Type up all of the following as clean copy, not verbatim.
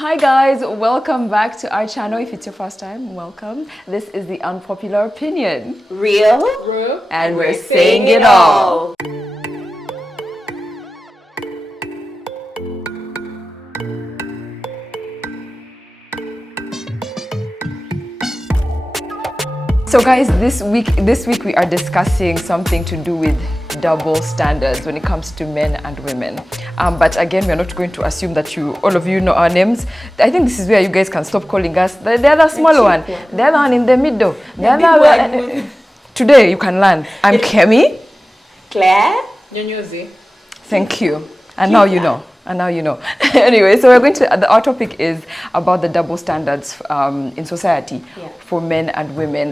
Hi guys, welcome back to our channel. If it's your first time, welcome. This is the Unpopular Opinion. Real, and we're saying it all. So guys, this week we are discussing something to do with double standards when it comes to men and women. But again, we're not going to assume that all of you know our names. I think this is where you guys can stop calling us the other smaller one, the other one in the middle. Today you can learn. I'm Kemi. Claire. Nyonyozi. Thank you. And now you know. Anyway, so our topic is about the double standards in society for men and women.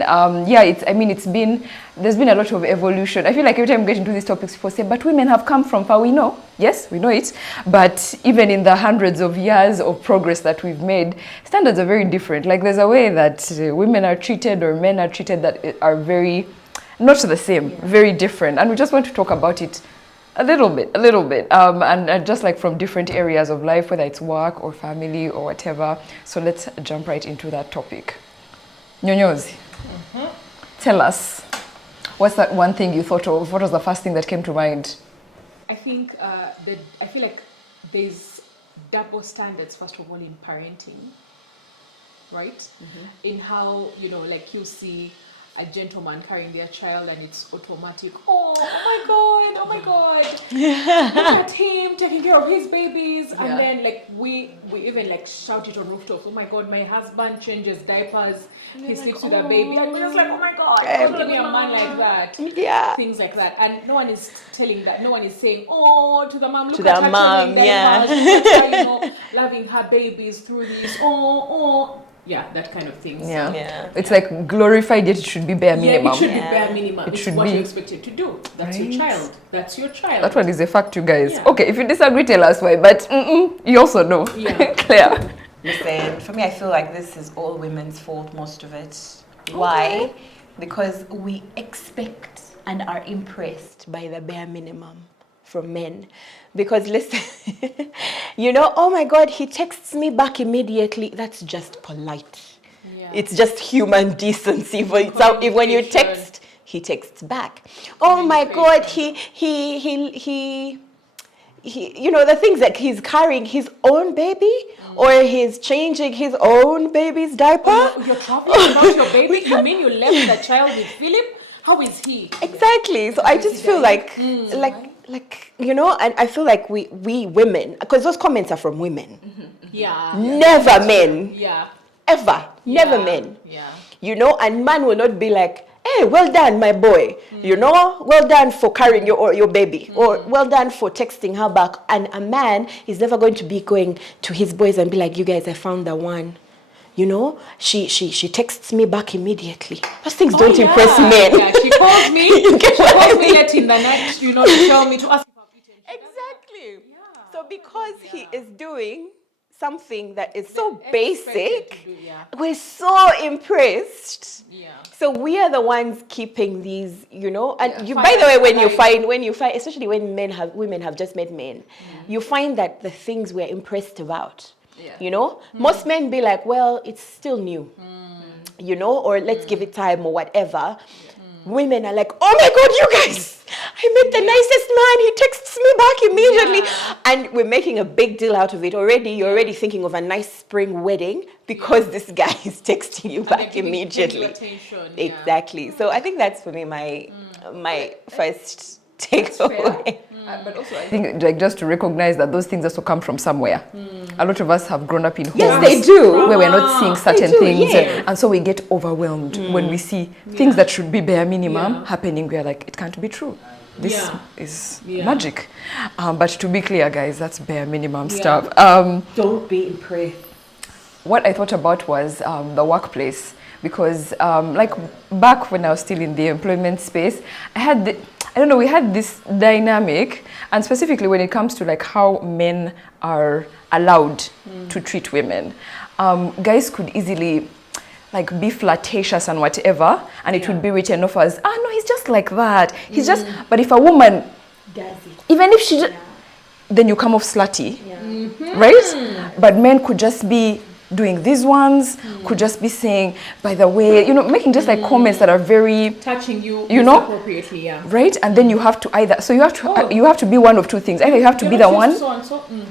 There's been a lot of evolution. I feel like every time we get into these topics, people say, but women have come from far. We know. Yes, we know it. But even in the hundreds of years of progress that we've made, standards are very different. Like there's a way that women are treated or men are treated that are very, not the same, very different. And we just want to talk about it a little bit, and just like from different areas of life, whether it's work or family or whatever. So let's jump right into that topic. Nyonyozi, tell us, what's that one thing you thought of? What was the first thing that came to mind? I think I feel like there's double standards, first of all, in parenting, right? In how, like you see a gentleman carrying their child and it's automatic. Oh my god. Look at him taking care of his babies. And then like we even like shout it on rooftops. Oh my god, my husband changes diapers. He sleeps with a baby. And we're just like, oh my god, there's gonna be a man like that. Yeah. Things like that. And no one is telling that. No one is saying, oh, to the mom, look To at the her mom, changing diapers. Look at her, loving her babies through this. Yeah, that kind of things. Yeah. It's like glorified, yet it should be bare minimum. Yeah, it should be bare minimum. It's should what be. you're expected to do. That's your child. That's your child. That one is a fact, you guys. Yeah. Okay, if you disagree, tell us why. But you also know. Yeah. Claire. Listen, for me, I feel like this is all women's fault, most of it. Why? Because we expect and are impressed by the bare minimum from men. Because listen, oh my god, he texts me back immediately. That's just polite. Yeah. It's just human decency. But when you text, he texts back. Oh my god, he the things like he's carrying his own baby or he's changing his own baby's diaper. Oh, you're traveling about your baby? You mean you left the child with Philip? How is he? Exactly. So I just feel like, and I feel like we women, because those comments are from women. Yeah. Never men. Yeah. Ever. Never men. Yeah. And man will not be like, hey, well done, my boy. Well done for carrying your baby. Or well done for texting her back. And a man is never going to be going to his boys and be like, you guys, I found the one. She texts me back immediately. Those things don't impress men. Yeah, she calls me. She calls me late in the night, to tell me, to ask if I've eaten. Exactly. Yeah. So because he is doing something that is so basic, we're so impressed. Yeah. So we are the ones keeping these, and by the way, when you find, especially when women have just met men, you find that the things we're impressed about. Yeah. Most men be like, well, it's still new, or let's give it time or whatever. Women are like, oh my god, you guys, I met the nicest man, he texts me back immediately. And we're making a big deal out of it already. You're already thinking of a nice spring wedding because this guy is texting you back immediately. Attention, exactly. So I think that's for me my first takeaway. But also I think just to recognize that those things also come from somewhere. A lot of us have grown up in homes they do. where we're not seeing certain things, and so we get overwhelmed when we see things that should be bare minimum happening. We're like, it can't be true. This is magic. But to be clear, guys, that's bare minimum stuff. Don't be impressed. What I thought about was the workplace, because like back when I was still in the employment space, we had this dynamic, and specifically when it comes to like how men are allowed to treat women. Guys could easily like be flirtatious and whatever, and it would be written off as, no, he's just like that. He's just, but if a woman, does it. even if she then you come off slutty, right? But men could just be doing these ones, could just be saying, by the way, you know, making just like comments that are very touching you know, appropriately, right? And then you have to either, so you have to be one of two things. Either you have to be the one,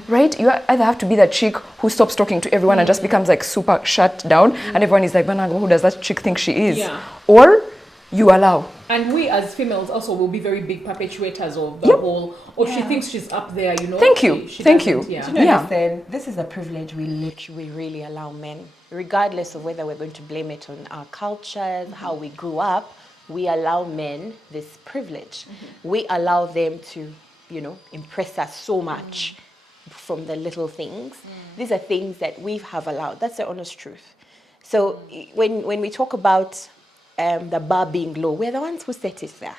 right? You either have to be the chick who stops talking to everyone and just becomes like super shut down, and everyone is like, Banago, who does that chick think she is? Or you allow. And we as females also will be very big perpetuators of the whole, or she thinks she's up there, you know. Thank you. Thank you. Do you understand? This is a privilege we really allow men, regardless of whether we're going to blame it on our cultures, how we grew up. We allow men this privilege. We allow them to, you know, impress us so much from the little things. These are things that we have allowed. That's the honest truth. So when we talk about the bar being low, we're the ones who set it there.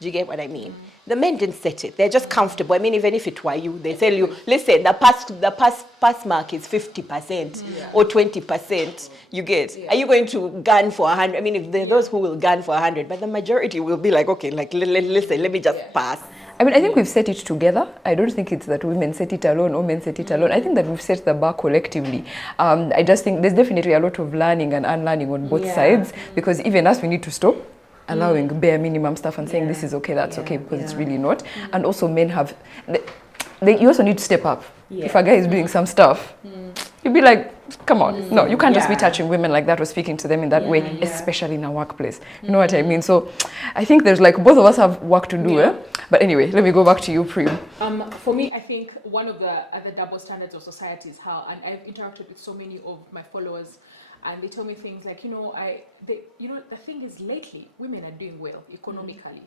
Do you get what I mean? The men didn't set it. They're just comfortable. I mean, even if it were you, they tell you, listen, the pass mark is 50% or 20%. You get? Are you going to gun for 100? I mean, if there are those who will gun for 100, but the majority will be like, okay, like listen, let me just pass. I mean, I think we've set it together. I don't think it's that women set it alone or men set it alone. I think that we've set the bar collectively. I just think there's definitely a lot of learning and unlearning on both sides, because even us, we need to stop allowing bare minimum stuff and saying this is okay, that's okay, because it's really not. And also men have, you also need to step up. If a guy is doing some stuff, you'd be like, come on, no, you can't just be touching women like that or speaking to them in that way, especially in a workplace. You know what I mean? So I think there's like, both of us have work to do. But anyway, let me go back to you, Prim. For me, I think one of the other double standards of society is how, and I've interacted with so many of my followers, and they tell me things like, the thing is, lately, women are doing well economically.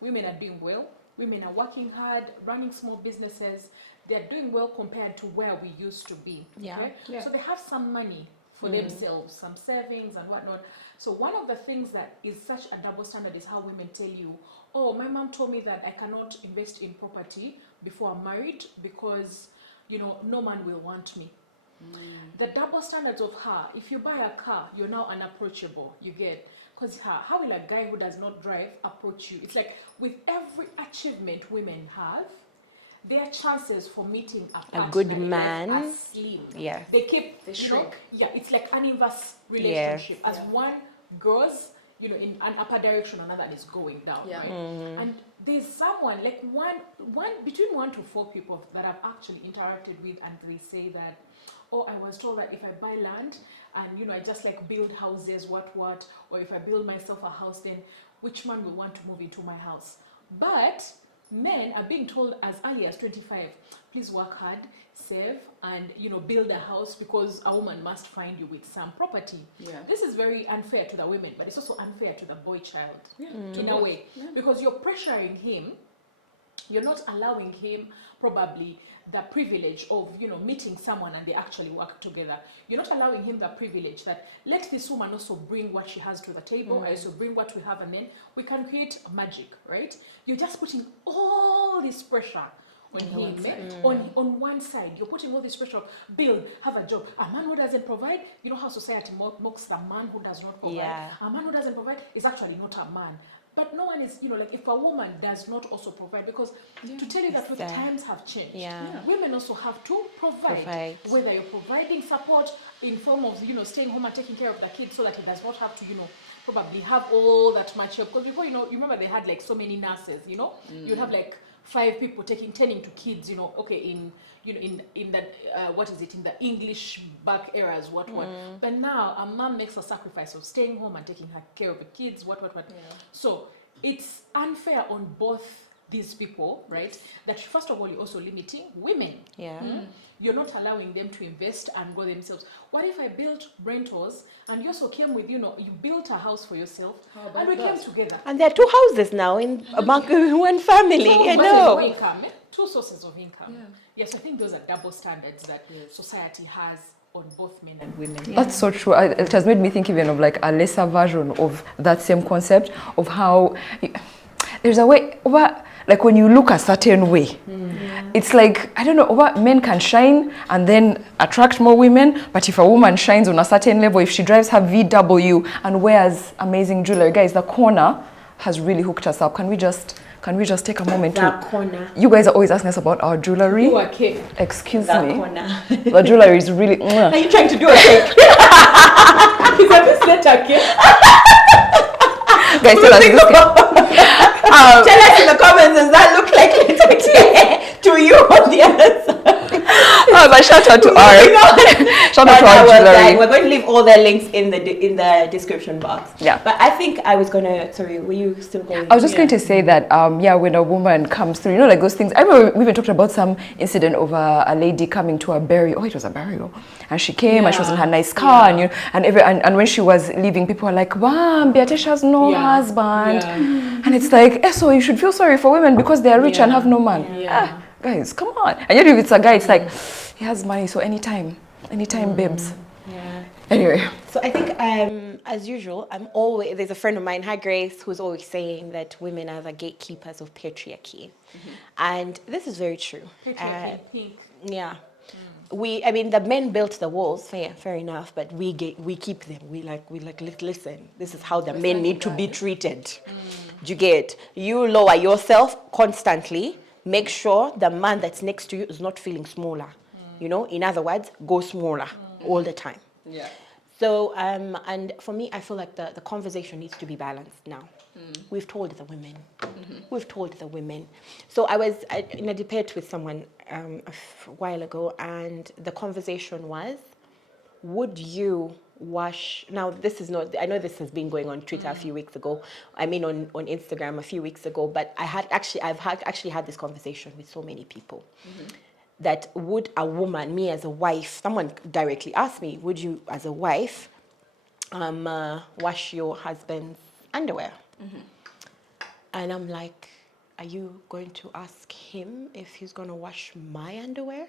Women are doing well. Women are working hard, running small businesses. They're doing well compared to where we used to be. So they have some money for themselves, some savings and whatnot. So one of the things that is such a double standard is how women tell you, oh, my mom told me that I cannot invest in property before I'm married because, no man will want me. The double standards of her, if you buy a car, you're now unapproachable, you get. Because how will a guy who does not drive approach you? It's like with every achievement women have, their chances for meeting a partner, good man, are slim. They keep, it's like an inverse relationship. As one grows, in an upper direction, another is going down, right? And there's someone like between 1 to 4 people that I've actually interacted with, and they say that, oh, I was told that if I buy land and I just like build houses, or if I build myself a house, then which man will want to move into my house? But men are being told as early as 25, please work hard, save, and build a house because a woman must find you with some property. This is very unfair to the women, but it's also unfair to the boy child in a way, because you're pressuring him. You're not allowing him probably the privilege of meeting someone and they actually work together. You're not allowing him the privilege that let this woman also bring what she has to the table, I also bring what we have, and then we can create magic, right? You're just putting all this pressure on him. On one side, you're putting all this pressure of build, have a job. A man who doesn't provide, you know how society mocks the man who does not provide. A man who doesn't provide is actually not a man. But no one is, like if a woman does not also provide, because to tell you that the times have changed, women also have to provide. Whether you're providing support in form of, staying home and taking care of the kids so that he does not have to, probably have all that much help. Because before, you remember they had like so many nurses, you'd have like 5 people tending to kids, in that in the English back eras, what. But now a mom makes a sacrifice of staying home and taking care of the kids, what. So it's unfair on both these people, right? That first of all, you're also limiting women. You're not allowing them to invest and go themselves. What if I built rentals and you also came with, you built a house for yourself and we came together? And there are 2 houses now among one family, income, 2 sources of income. Yes, I think those are double standards that society has on both men and women. That's so true. It has made me think even of like a lesser version of that same concept of how there's a way, like when you look a certain way, it's like, I don't know, men can shine and then attract more women, but if a woman shines on a certain level, if she drives her VW and wears amazing jewelry, guys, the corner has really hooked us up. Can we just can we just take a moment The to... corner. You guys are always asking us about our jewelry. You are cake. Excuse The me. corner. The jewelry is really... Are you trying to do a cake? Is that this letter cake? Guys, tell us this Tell us in the comments, does that look like letter cake to you on the other side? but shout out to our... shout out to our jewelry. We're going to leave all the links in the description box. Yeah. But I think I was going to... Sorry, were you still going? I was just going to say that, when a woman comes through, like those things. I remember we even talked about some incident of a lady coming to a burial. Oh, it was a burial. And she came and she was in her nice car. And when she was leaving, people were like, wow, Beatrice has no husband. Yeah. And it's like, so you should feel sorry for women because they are rich and have no man. Yeah. Guys, come on. And yet if it's a guy, it's like, he has money, so anytime, babes. Yeah. Anyway. So I think, as usual, there's a friend of mine, hi Grace, who's always saying that women are the gatekeepers of patriarchy. And this is very true. Patriarchy, pink. Yeah. The men built the walls, fair enough, but we keep them. We listen, this is how the men need to be treated. Do you get? You lower yourself constantly. Make sure the man that's next to you is not feeling smaller. In other words, go smaller all the time. Yeah. So, and for me, I feel like the conversation needs to be balanced now. We've told the women. We've told the women. So I was in a debate with someone a while ago, and the conversation was, would you wash... Now, this is not... I know this has been going on Twitter a few weeks ago. on Instagram a few weeks ago, but I've actually had this conversation with so many people. That would a woman, me as a wife, someone directly asked me, would you, as a wife, wash your husband's underwear? And I'm like, are you going to ask him if he's going to wash my underwear?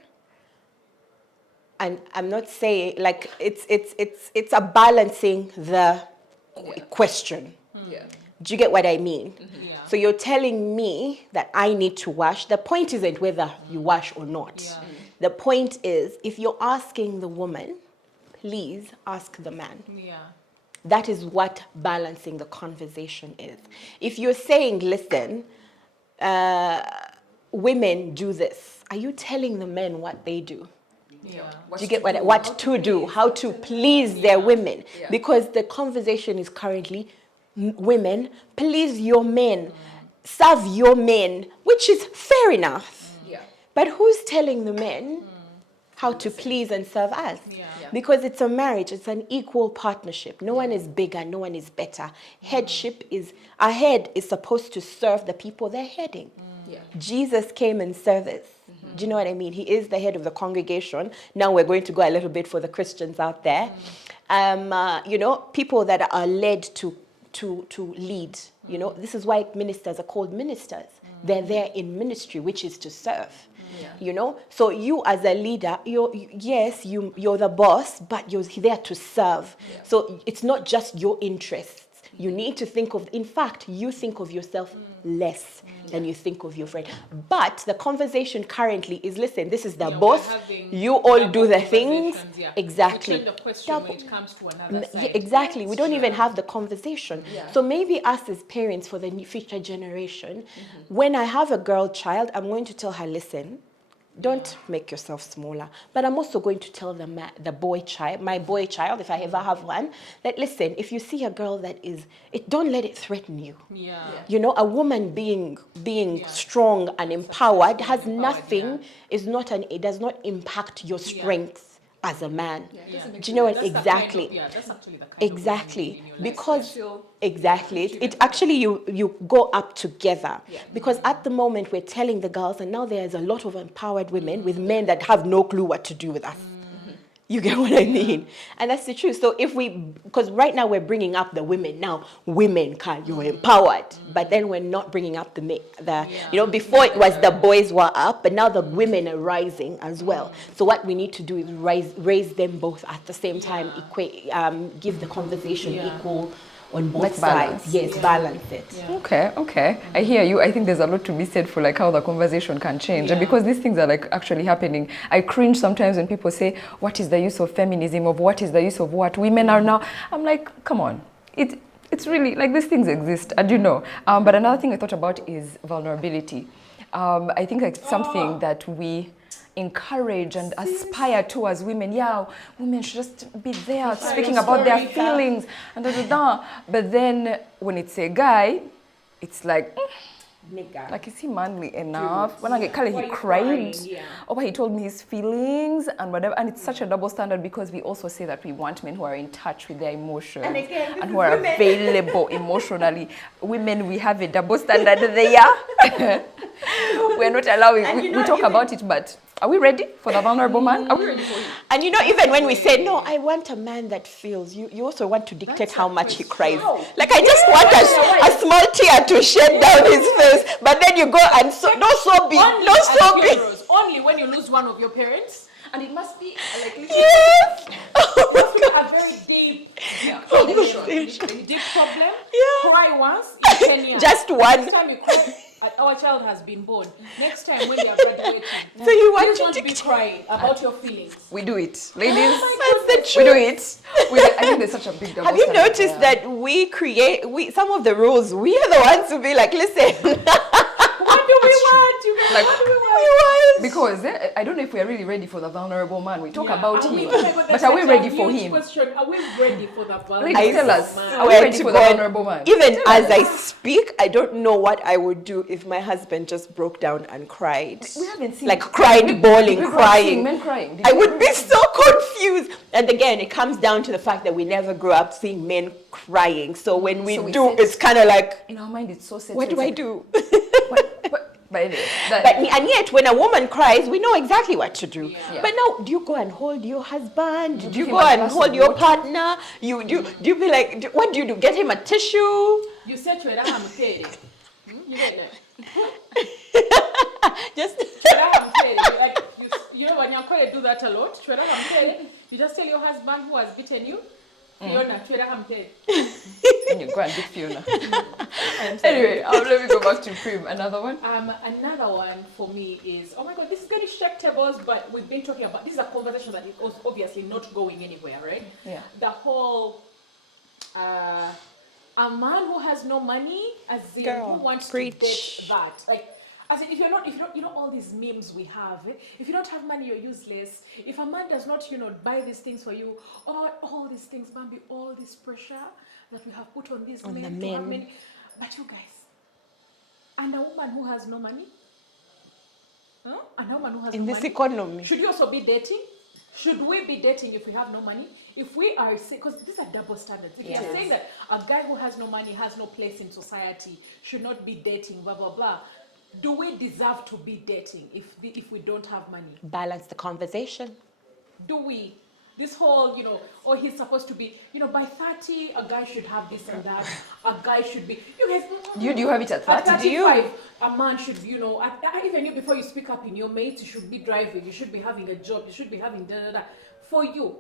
And I'm not saying, like, it's a balancing the question. Yeah. Do you get what I mean? Yeah. So you're telling me that I need to wash. The point isn't whether you wash or not. Yeah. The point is, if you're asking the woman, please ask the man. Yeah. That is what balancing the conversation is. If you're saying, listen, women do this, are you telling the men what they do? Yeah. Do you get what to do? How to please their women? Yeah. Because the conversation is currently, women, please your men, serve your men, which is fair enough. Yeah. But who's telling the men how to please and serve us? Yeah. Because it's a marriage, it's an equal partnership. No one is bigger, no one is better. Our head is supposed to serve the people they're heading. Yeah. Jesus came in service. Do you know what I mean? He is the head of the congregation. Now we're going to go a little bit for the Christians out there. People that are led to lead. This is why ministers are called ministers. They're there in ministry, which is to serve. So you as a leader, you're the boss, but you're there to serve. Yeah. So it's not just your interests. You need to think of, in fact, you think of yourself less than you think of your friend. But the conversation currently is, listen, this is the boss. You all do the things. Yeah. Exactly. We turn the question when it comes to another side. Yeah, exactly. We don't even have the conversation. Yeah. So maybe us as parents for the future generation, when I have a girl child, I'm going to tell her, listen, don't make yourself smaller. But I'm also going to tell my boy child, if I ever have one, that listen, if you see a girl that don't let it threaten you. Yeah. A woman being strong and empowered has nothing, it does not impact your strengths as a man. Do you know what? Exactly. That's actually the kind exactly. of woman in your life. Because exactly, it actually you go up together. Yeah. Because at the moment we're telling the girls, and now there's a lot of empowered women with men that have no clue what to do with us. You get what I mean? And that's the truth. So because right now we're bringing up the women. Now, women, you're empowered. But then we're not bringing up before it was the boys were up, but now the women are rising as well. So what we need to do is raise them both at the same time, give the conversation equal on both Let's sides. balance. Yes, balance it. Okay. I hear you. I think there's a lot to be said for how the conversation can change. And because these things are actually happening, I cringe sometimes when people say, what is the use of feminism, of what is the use of what? Women are now, I'm like, come on. it's really like these things exist, and you know. But another thing I thought about is vulnerability. I think like something that we encourage and aspire to as women. Yeah, women should just be there speaking about their feelings and da da da. But then when it's a guy, it's like. Nigga. Like, is he manly enough? When I get Kale, he cried, or he told me his feelings and whatever. And it's such a double standard because we also say that we want men who are in touch with their emotions And again, and who are available emotionally. Women, we have a double standard there. We're not allowing, we talk about it, but are we ready for the vulnerable man? Are we ready for it? And you know, even when we say, no, I want a man that feels, you also want to dictate how much he cries. Like, I just want a small tear to shed down his face, but then you go and Only when you lose one of your parents, and it must be like yes. It must be a very deep connection, deep problem. Yeah. Cry once in 10 years. Just one. Next time you cry, our child has been born. Next time when they are graduating, so you want please don't be crying about your feelings. We do it, ladies. That's the we do truth. it. I think there's such a big double Have you standard noticed there. that we create some of the rules? We are the ones to be like, listen. What do we want? You guys, Like, what do we want? Because I don't know if we're really ready for the vulnerable man. We talk about Are we- him, oh my God, but that's are we such a ready for huge him? question. Are we ready for the vulnerable Ladies, tell us. man? Are we Swear ready to for the God, vulnerable man? Even Tell as us. I speak, I don't know what I would do if my husband just broke down and cried. We haven't seen Like cried, bawling, We've not seen crying. men crying. Did I you? would be so confused. And again, it comes down to the fact that we never grew up seeing men crying. So when we So we do, said- it's kind of like, In our mind, it's so set. what so do it's I like, do? But anyway, And yet, when a woman cries, we know exactly what to do. Yeah. But now, do you go and hold your husband? Do you give go him a and glass hold of your water? partner? Do you be like, what do you do? Get him a tissue? You said to I'm paid. You get that? Just Like you know when your colleague do that a lot. You just tell your husband who has beaten you. Fiona, and you go and beat Fiona. Anyway, let me go back to Prim. Another one. Another one for me is, oh my God, this is going to shake tables, but we've been talking about, this is a conversation that is obviously not going anywhere, right? Yeah. The whole, a man who has no money, as in Girl, who wants preach. to date that, like, as in, if you know all these memes we have, if you don't have money, you're useless. If a man does not, buy these things for you, or all these things, Bambi, all this pressure that we have put on these men to have many. But you guys, and a woman who has no money, and a woman who has in no this money, economy. should you also be dating? Should we be dating if we have no money? If we are, because these are double standards. If you're saying that a guy who has no money has no place in society, should not be dating, blah, blah, blah. Do we deserve to be dating if we don't have money? Balance the conversation. Do we? This whole, he's supposed to be, by 30, a guy should have this and that. A guy should be, you guys. Do you have it at 30? At 35, Do you? a man should, even you, before you speak up in your mates, you should be driving, you should be having a job, you should be having da. For you,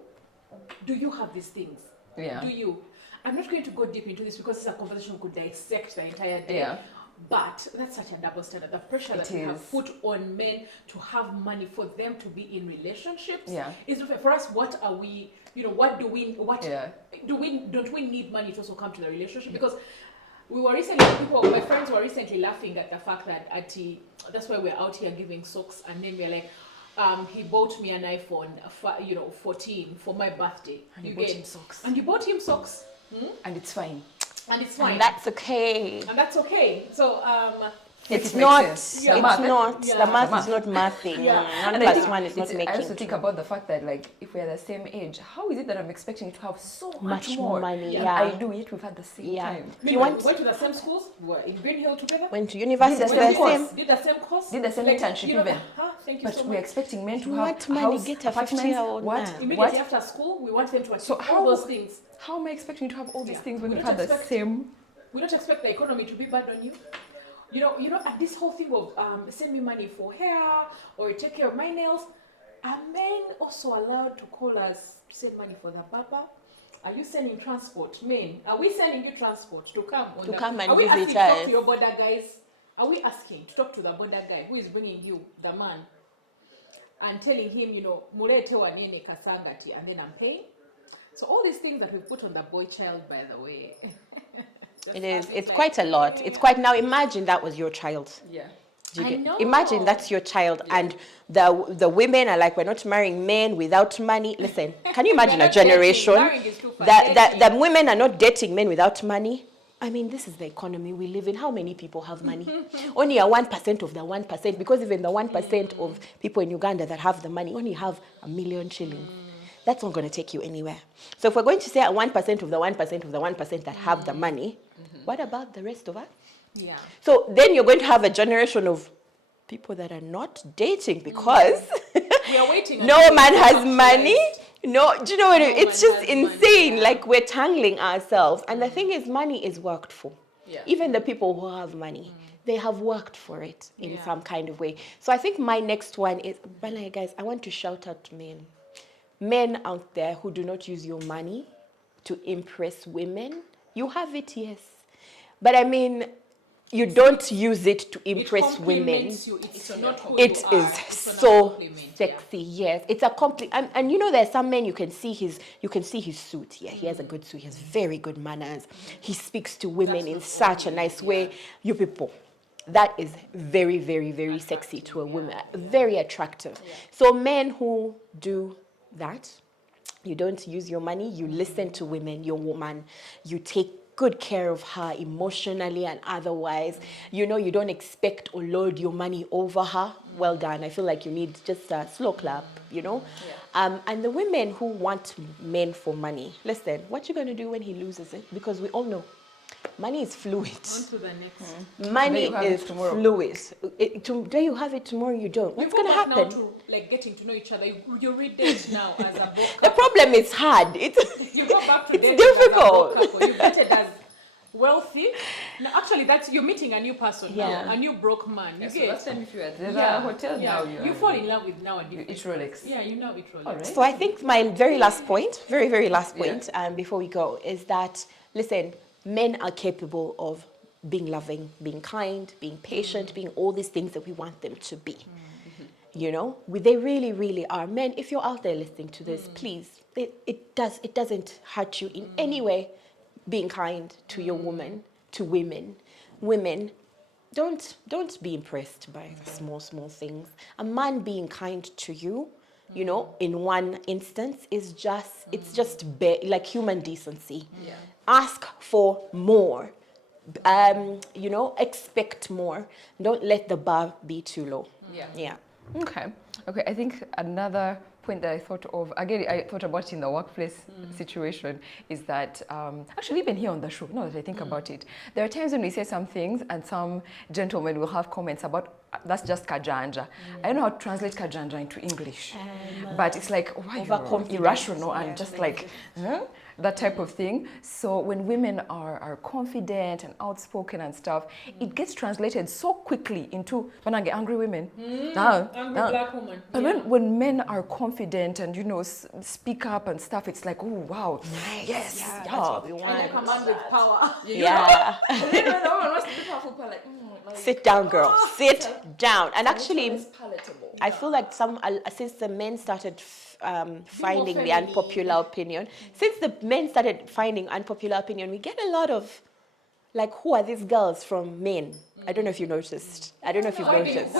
do you have these things? Yeah. Do you? I'm not going to go deep into this because it's a conversation we could dissect the entire day. Yeah. But that's such a double standard. The pressure that we have put on men to have money for them to be in relationships is not fair. For us. What are we? What do we? Don't we need money to also come to the relationship? Because we were recently, my friends were recently laughing at the fact that that's why we're out here giving socks, and then we're like, he bought me an iPhone, 14 for my birthday. And you bought him socks. And you bought him socks. And it's fine. And it's fine. And that's okay. So, It's It not. makes sense. It's not. Yeah. The math is not mathing. Yeah. One And I plus think one is not making. I also think about the fact that, like, if we're the same age, how is it that I'm expecting you to have so much more money, than yeah. I do, yet we've had the same time. You want? We went to the same schools. We were in Green Hill together. Went to university. Did the the same same. course. Did the same course. Did the same internship even. Thank you But so we're much. expecting men to You have want money, house, get a apartments, 50-year-old what? man. Immediately after school, we want them to achieve So all those things. how am I expecting you to have all these Yeah. things when We we've don't had the expect- same? We don't expect the economy to be bad on you. And this whole thing of send me money for hair or take care of my nails. Are men also allowed to call us to send money for the barber? Are you sending transport? Men, are we sending you transport to come? And are we asking visit to talk us? to your border guys? Are we asking to talk to the border guy who is bringing you the man and telling him, murete waniene kasangati, and then I'm paying? So all these things that we put on the boy child, by the way. It is. It's quite a lot. It's quite. Now imagine that was your child. Yeah. I know. Imagine that's your child, and the women are like, we're not marrying men without money. Listen, can you imagine a generation that the women are not dating men without money? I mean, this is the economy we live in. How many people have money? Only a 1% of the 1%, because even the 1% of people in Uganda that have the money only have 1 million shillings. That's not going to take you anywhere. So if we're going to say 1% of the 1% of the 1% that have the money, what about the rest of us? Yeah. So then you're going to have a generation of people that are not dating because We are waiting. no man has money. No, do you know what? It's just insane. Money, Like we're tangling ourselves. And the thing is, money is worked for. Yeah. Even the people who have money, they have worked for it in some kind of way. So I think my next one is, guys, I want to shout out to men. Men out there who do not use your money to impress women. You have it, yes. But I mean, you don't use it to impress women. You. It's not who It you is are. It's so sexy, yes. It's a compliment. And you know, there's some men you can see his suit. Yeah, he has a good suit. He has very good manners. He speaks to women in such a nice way. You people, that is very, very, very sexy to a woman. Very attractive. So men who do that, you don't use your money, you listen to women, your woman, you take good care of her emotionally and otherwise. You know, you don't expect or load your money over her. Well done. I feel like you need just a slow clap, you know. And the women who want men for money, listen, what you going to do when he loses it? Because we all know money is fluid. On to the next. Money is fluid. Today you have it, tomorrow you don't. What's going to happen? Now to like getting to know each other. You read it now as a book. The problem is hard. You go back to it's dating difficult. As a couple. You dated as wealthy. No, actually, that's you're meeting a new person now, a new broke man. You So get last time if you were at the hotel, now you fall in love with now a you different. eat Rolex. Yeah, you now eat Rolex. All right. So I think my very last point, very last point, before we go, is that, listen, men are capable of being loving, being kind, being patient, being all these things that we want them to be. You know, they really, really are. Men, if you're out there listening to this, please, it doesn't hurt you in any way being kind to your woman, to women. Women, don't be impressed by the small things. A man being kind to you, you know, in one instance is just, it's just like human decency. Ask for more. You know, expect more. Don't let the bar be too low. Okay. I think another point that I thought of, again, I thought about in the workplace situation, is that actually even here on the show, now that I think about it, there are times when we say some things and some gentlemen will have comments about, that's just kajanja. I don't know how to translate kajanja into English, but it's like, why you're irrational and just like, that type of thing. So when women are confident and outspoken and stuff, it gets translated so quickly into angry women. Angry black woman. But when men are confident and, you know, speak up and stuff, it's like, oh, wow, nice. yes, That's what we want. And they come out with power. And then when the woman wants to be powerful, like, sit down, girl. Sit down. And actually, it's palatable. I feel like since the men started finding the unpopular opinion, since the men started finding unpopular opinion, we get a lot of, like, who are these girls from men? I don't know if you noticed. I don't know if you've noticed.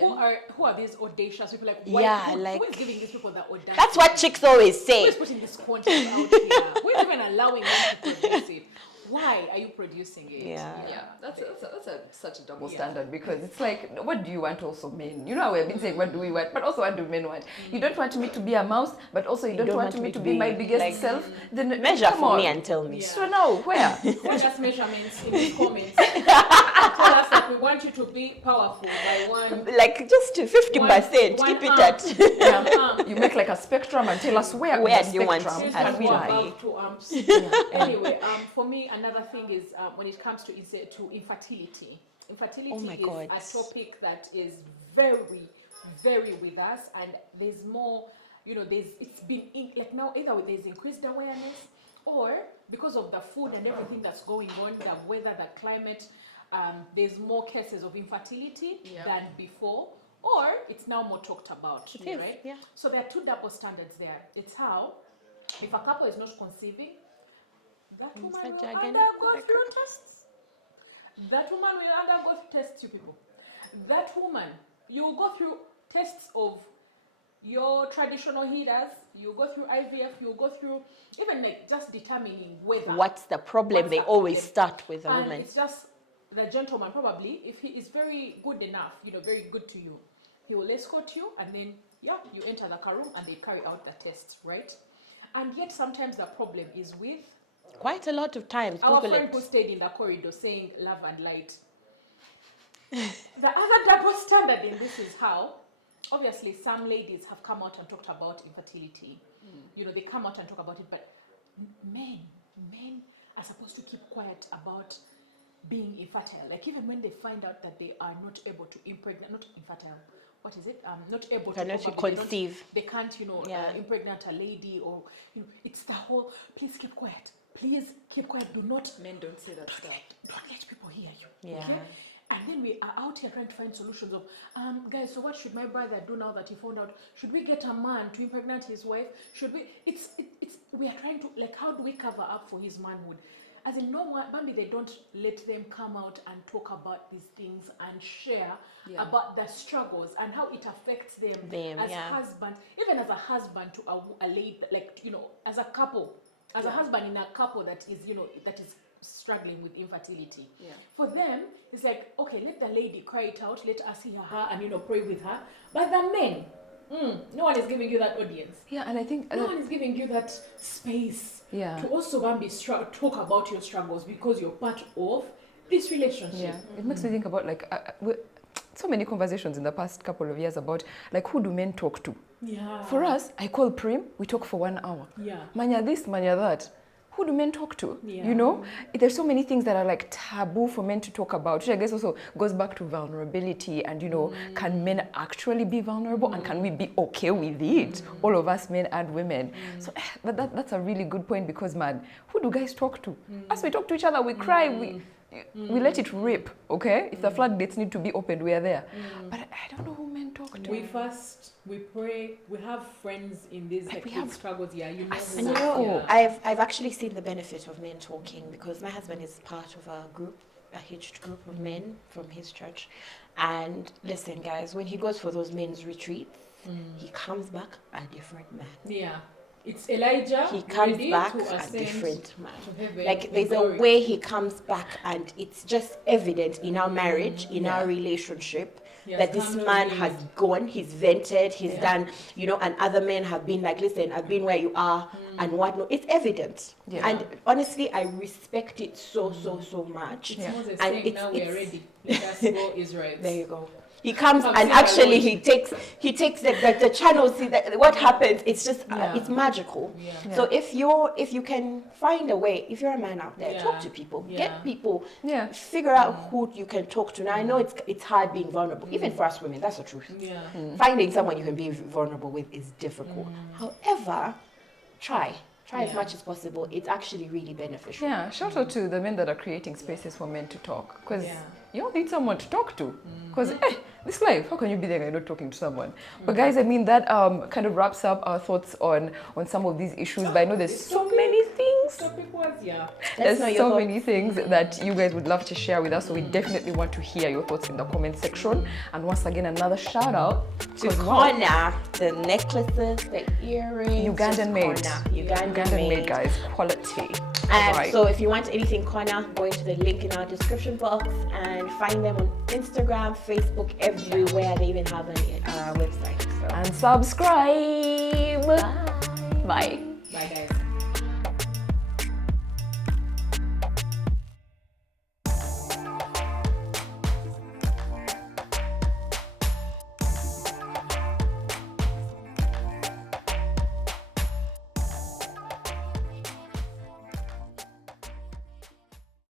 Who are these audacious people? Like, who is giving these people that audacity? That's what chicks always say. Who is putting this content out here? Who is even allowing them to produce it? Why are you producing it? Yeah, that's such a double standard, because it's like, what do you want also men? You know, we've been saying, what do we want? But also, what do men want? You don't want me to be a mouse, but also you don't want me to be my biggest self? Then measure for me and tell me. So now, where? Send us measurements in the comments. Tell us that we want you to be powerful by one. Like just 50%. Keep it at. You make like a spectrum and tell us where do you want and we above 2 amps. Anyway, for me, another thing is when it comes to infertility. Infertility is a topic that is very, very with us, and there's more. You know, it's been like now either there's increased awareness, or because of the food and everything that's going on, the weather, the climate, there's more cases of infertility than before, or it's now more talked about, right? Yeah. So there are two double standards there. It's how If a couple is not conceiving, that woman will such a undergo through tests. That woman will undergo tests, you people. That woman, you will go through tests of your traditional healers, you go through IVF, you go through even like just determining whether What's the problem? They always start with a and woman. it's just the gentleman probably, if he is very good enough, very good to you, he will escort you, and then you enter the car room and they carry out the test, right? And yet sometimes the problem is with Quite a lot of times. our Google friend it. who stayed in the corridor saying love and light. The other double standard in this is how, obviously, some ladies have come out and talked about infertility. They come out and talk about it, but men are supposed to keep quiet about being infertile. Like even when they find out that they are not able to impregnate, not infertile, what is it? Not able to conceive. They can't, impregnate a lady, or it's the whole. Please keep quiet. Please keep quiet. Do not. Men don't say that stuff. Don't let people hear you. Yeah. Okay? And then we are out here trying to find solutions of, guys, so what should my brother do now that he found out? Should we get a man to impregnate his wife? Should we? We are trying to, like, how do we cover up for his manhood? As in, no one, maybe they don't let them come out and talk about these things and share about the struggles and how it affects them as husbands, even as a husband to a lady, like, as a couple, as a husband in a couple that is struggling with infertility. For them, it's like, okay, let the lady cry it out, let us hear her and pray with her. But the men, no one is giving you that audience. Yeah, and I think no one is giving you that space to also talk about your struggles because you're part of this relationship. Yeah, it makes me think about so many conversations in the past couple of years about like who do men talk to. Yeah. For us, I call Prim, we talk for 1 hour. Yeah. Manya this, manya that. Who do men talk to? Yeah. There's so many things that are like taboo for men to talk about, which I guess also goes back to vulnerability and, can men actually be vulnerable and can we be okay with it? All of us, men and women. So that's a really good point because, man, who do guys talk to? As we talk to each other, we cry, we let it rip, okay? If the floodgates need to be opened, we are there. But I don't know who men talk to. We fast, we pray, we have friends in these struggles. Yeah, I've actually seen the benefit of men talking because my husband is part of a hitched group of men from his church. And listen, guys, when he goes for those men's retreats, he comes back a different man. Yeah. It's Elijah. He comes back a different man. Like there's a way he comes back, and it's just evident in our marriage, in our relationship, that this man has gone, he's vented, he's done, and other men have been like, listen, I've been where you are and whatnot. It's evident. Yeah. And honestly, I respect it so much. It's Moses saying, now we are ready. Let us go, Israel. There you go. He comes and actually he takes the channels. See what happens. It's just it's magical. Yeah. So if you can find a way, if you're a man out there, talk to people, get people, figure out who you can talk to. Now I know it's hard being vulnerable, even for us women. That's the truth. Yeah. Finding someone you can be vulnerable with is difficult. However, try as much as possible. It's actually really beneficial. Yeah, shout out to the men that are creating spaces for men to talk, because you all need someone to talk to. Because this life, how can you be there and you're not talking to someone? But guys, I mean, that kind of wraps up our thoughts on some of these issues. But I know there's so many things. There's so many things that you guys would love to share with us. So we definitely want to hear your thoughts in the comment section. And once again, another shout out to Kona, the necklaces, the earrings. Ugandan made. Ugandan made, guys. Quality. So if you want anything Kona, go into the link in our description box and find them on Instagram, Facebook, everywhere. They even have a website. So. And subscribe. Bye. Bye, guys.